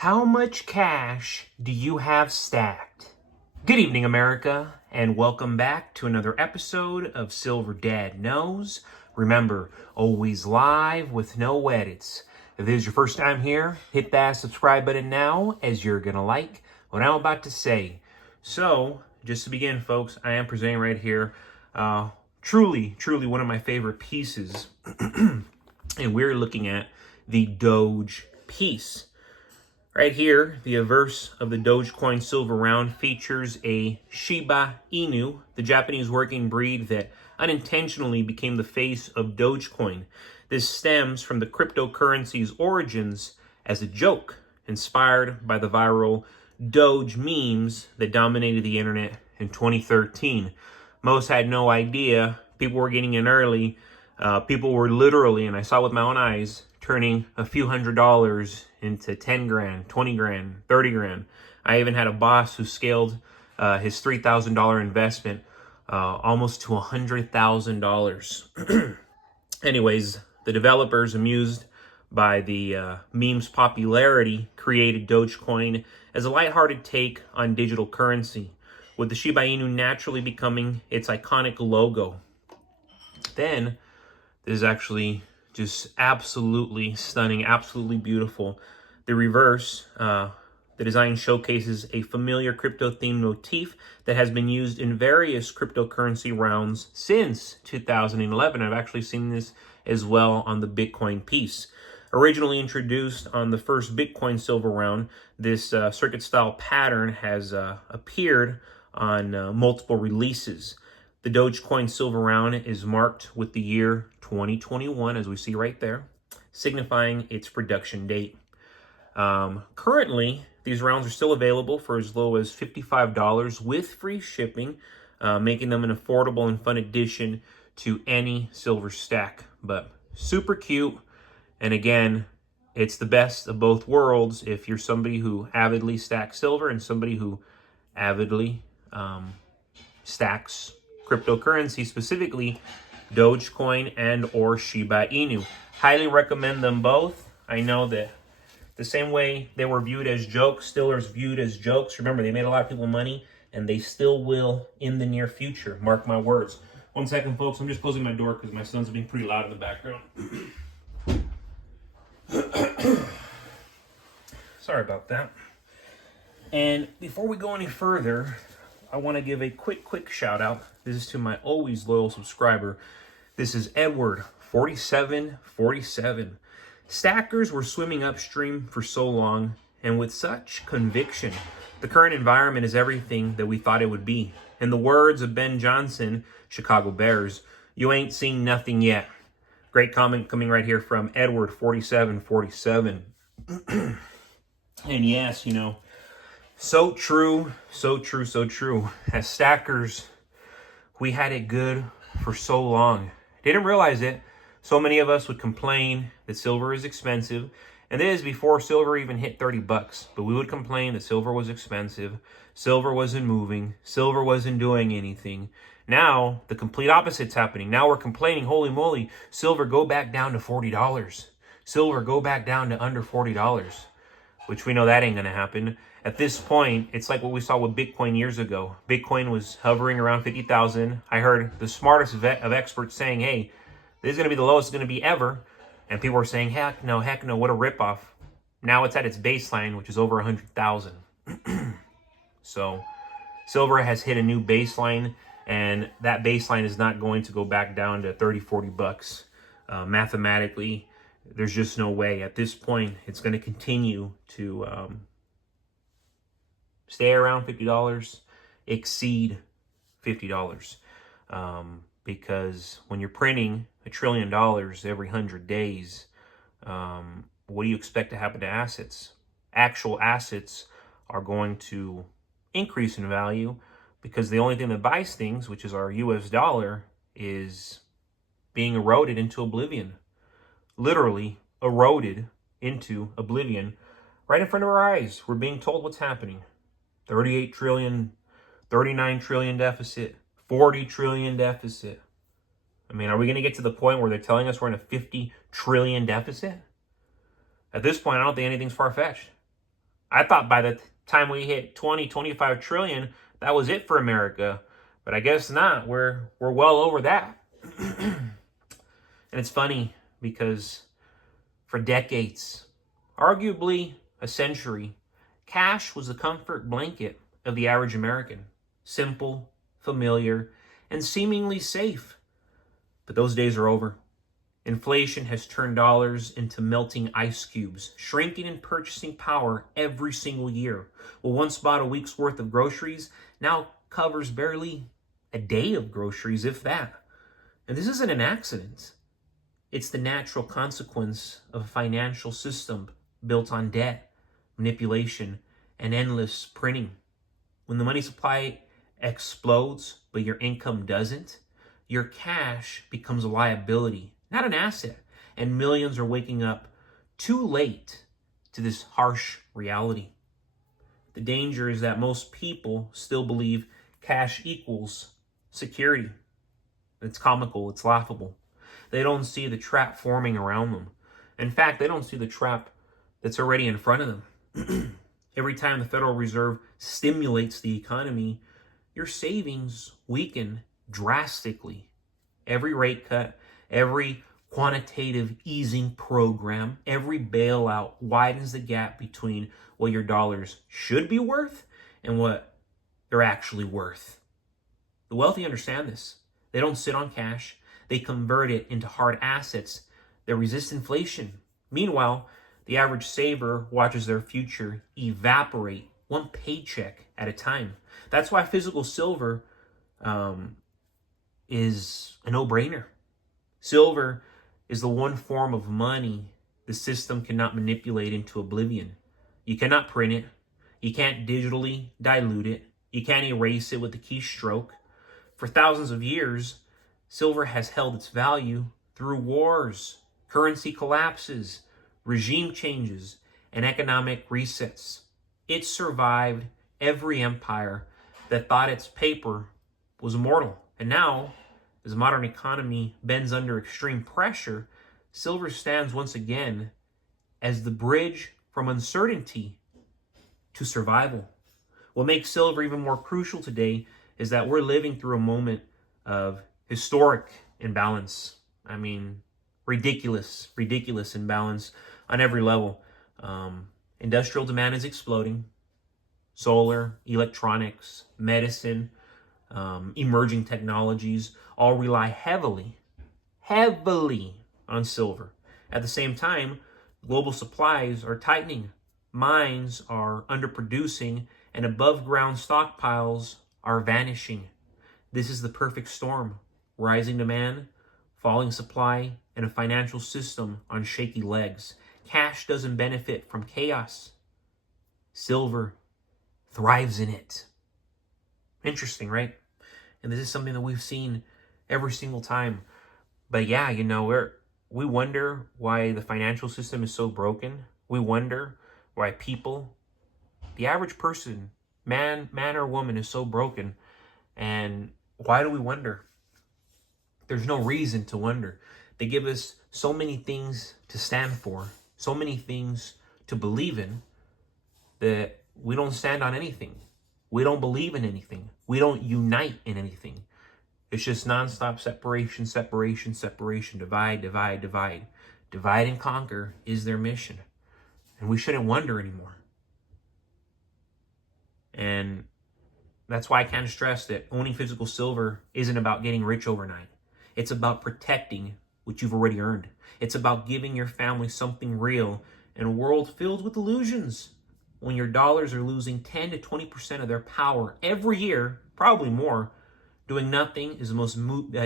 How much cash do you have stacked? Good evening, America, and welcome back to another episode of Silver Dad Knows. Remember, always live with no edits. If this is your first time here, hit that subscribe button now, as you're gonna like what I'm about to say. So, just to begin, folks, I am presenting right here truly one of my favorite pieces, and we're looking at the Doge piece. Right here, the averse of the Dogecoin silver round features a Shiba Inu, the Japanese working breed that unintentionally became the face of Dogecoin. This stems from the cryptocurrency's origins as a joke, inspired by the viral Doge memes that dominated the internet in 2013. Most had no idea. People were getting in early. People were literally, and I saw with my own eyes, turning a few $100s into 10 grand, 20 grand, 30 grand. I even had a boss who scaled his $3,000 investment almost to $100,000. Anyways, the developers, amused by the meme's popularity, created Dogecoin as a lighthearted take on digital currency, with the Shiba Inu naturally becoming its iconic logo. Then, this is actually just absolutely stunning, absolutely beautiful. The reverse, the design showcases a familiar crypto-themed motif that has been used in various cryptocurrency rounds since 2011. I've actually seen this as well on the Bitcoin piece. Originally introduced on the first Bitcoin silver round, this circuit-style pattern has appeared on multiple releases. The Dogecoin silver round is marked with the year 2021, as we see right there, signifying its production date. Currently, these rounds are still available for as low as $55 with free shipping, making them an affordable and fun addition to any silver stack. But super cute, and again, it's the best of both worlds if you're somebody who avidly stacks silver and somebody who avidly stacks cryptocurrency, specifically Dogecoin and or Shiba Inu. Highly recommend them both. I know that the same way they were viewed as jokes, still are viewed as jokes. Remember, they made a lot of people money, and they still will in the near future. Mark my words. 1 second, folks. I'm just closing my door because my son's being pretty loud in the background. Sorry about that. And before we go any further, I want to give a quick shout out. This is to my always loyal subscriber. This is Edward4747. Stackers were swimming upstream for so long, and with such conviction. The current environment is everything that we thought it would be. In the words of Ben Johnson, Chicago Bears, you ain't seen nothing yet. Great comment coming right here from Edward4747. And yes, you know, so true. As stackers, we had it good for so long. Didn't realize it. So many of us would complain that silver is expensive. And this is before silver even hit 30 bucks. But we would complain that silver was expensive. Silver wasn't moving. Silver wasn't doing anything. Now, the complete opposite's happening. Now we're complaining, holy moly, silver go back down to $40. Silver go back down to under $40. Which we know that ain't going to happen. At this point, it's like what we saw with Bitcoin years ago. Bitcoin was hovering around 50,000. I heard the smartest of experts saying, hey, this is going to be the lowest it's going to be ever. And people were saying, heck no, what a ripoff. Now it's at its baseline, which is over 100,000. So silver has hit a new baseline, and that baseline is not going to go back down to 30, 40 bucks. Mathematically, there's just no way. At this point, it's going to continue to stay around $50, exceed $50. Because when you're printing $1 trillion every 100 days, what do you expect to happen to assets? Actual assets are going to increase in value because the only thing that buys things, which is our US dollar, is being eroded into oblivion. Literally eroded into oblivion right in front of our eyes. We're being told what's happening. 38 trillion, 39 trillion deficit, 40 trillion deficit. I mean, are we going to get to the point where they're telling us we're in a 50 trillion deficit? At this point, I don't think anything's far-fetched. I thought by the time we hit 20, 25 trillion, that was it for America. But I guess not. We're well over that. And it's funny because for decades, arguably a century, cash was the comfort blanket of the average American. Simple, familiar, and seemingly safe. But those days are over. Inflation has turned dollars into melting ice cubes, shrinking in purchasing power every single year. What once bought a week's worth of groceries now covers barely a day of groceries, if that. And this isn't an accident. It's the natural consequence of a financial system built on debt, manipulation, and endless printing. When the money supply explodes, but your income doesn't, your cash becomes a liability, not an asset. And millions are waking up too late to this harsh reality. The danger is that most people still believe cash equals security. It's comical, it's laughable. They don't see the trap forming around them. In fact, they don't see the trap that's already in front of them. Every time the Federal Reserve stimulates the economy, your savings weaken drastically. Every rate cut, every quantitative easing program, every bailout widens the gap between what your dollars should be worth and what they're actually worth. The wealthy understand this. They don't sit on cash. They convert it into hard assets that resist inflation. Meanwhile, the average saver watches their future evaporate one paycheck at a time. That's why physical silver is a no-brainer. Silver is the one form of money the system cannot manipulate into oblivion. You cannot print it. You can't digitally dilute it. You can't erase it with a keystroke. For thousands of years, silver has held its value through wars, currency collapses, regime changes, and economic resets. It survived every empire that thought its paper was immortal. And now, as the modern economy bends under extreme pressure, silver stands once again as the bridge from uncertainty to survival. What makes silver even more crucial today is that we're living through a moment of historic imbalance. I mean, ridiculous imbalance on every level. Industrial demand is exploding. Solar, electronics, medicine, emerging technologies all rely heavily on silver. At the same time, global supplies are tightening. Mines are underproducing and above ground stockpiles are vanishing. This is the perfect storm. Rising demand, falling supply, and a financial system on shaky legs. Cash doesn't benefit from chaos. Silver thrives in it. Interesting, right? And this is something that we've seen every single time. But yeah, we wonder why the financial system is so broken. We wonder why people, the average person, man or woman, is so broken. And why do we wonder? There's no reason to wonder. They give us so many things to stand for, so many things to believe in, that we don't stand on anything. We don't believe in anything. We don't unite in anything. It's just nonstop separation, divide. Divide and conquer is their mission. And we shouldn't wonder anymore. And that's why I can't stress that owning physical silver isn't about getting rich overnight. It's about protecting what you've already earned. It's about giving your family something real in a world filled with illusions. When your dollars are losing 10 to 20% of their power every year, probably more, doing nothing is the most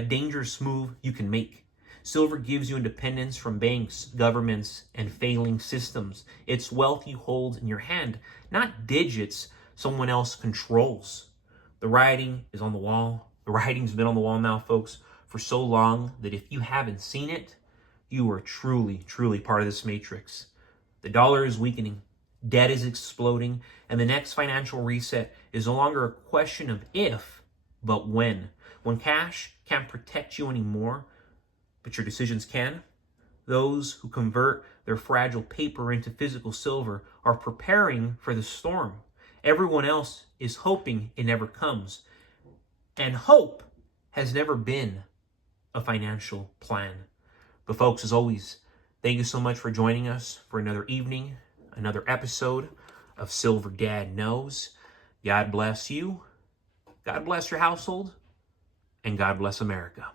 dangerous move you can make. Silver gives you independence from banks, governments, and failing systems. It's wealth you hold in your hand, not digits someone else controls. The writing is on the wall. The writing's been on the wall now, folks, for so long that if you haven't seen it, you are truly part of this matrix. The dollar is weakening. Debt is exploding, and the next financial reset is no longer a question of if, but when. When cash can't protect you anymore, but your decisions can, Those who convert their fragile paper into physical silver are preparing for the storm. Everyone else is hoping it never comes. And hope has never been a financial plan. But folks, as always, thank you so much for joining us for another evening, another episode of Silver Dad Knows. God bless you, God bless your household, and God bless America.